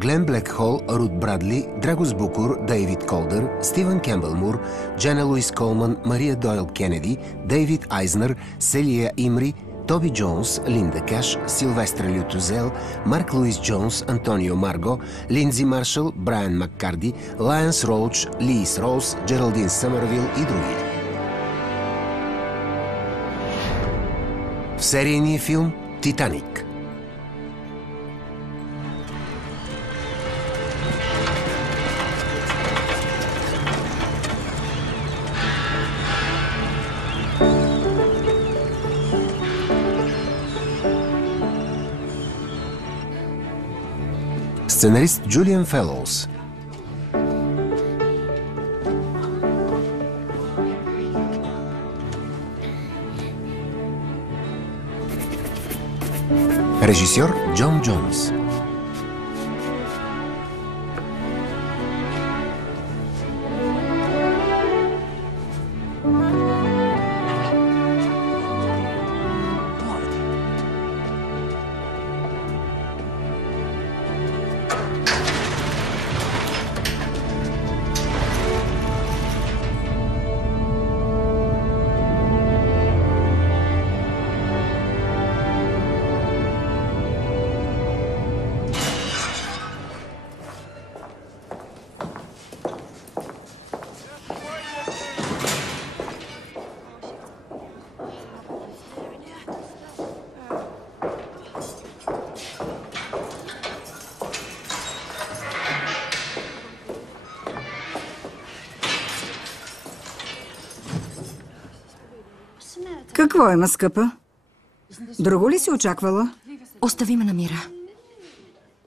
Глен Блекхол, Рут Брадли, Драгос Букур, Дейвид Колдър, Стивън Кембъл Мур, Джена Луис Колман, Мария Дойл Кенеди, Дейвид Айзнер, Селия Имри, Тоби Джонс, Линда Каш, Силвестър Лютузел, Марк Луис Джонс, Антонио Марго, Линдзи Маршал, Брайан Маккарди, Лайънс Роуч, Лиис Роуз, Джералдин Съмървил и други. В серийния филм «Титаник». Сценарист Джулиан Фелоус. Режисьор Джон Джонс. Какво има, скъпа? Друго ли си очаквала? Остави ме на мира.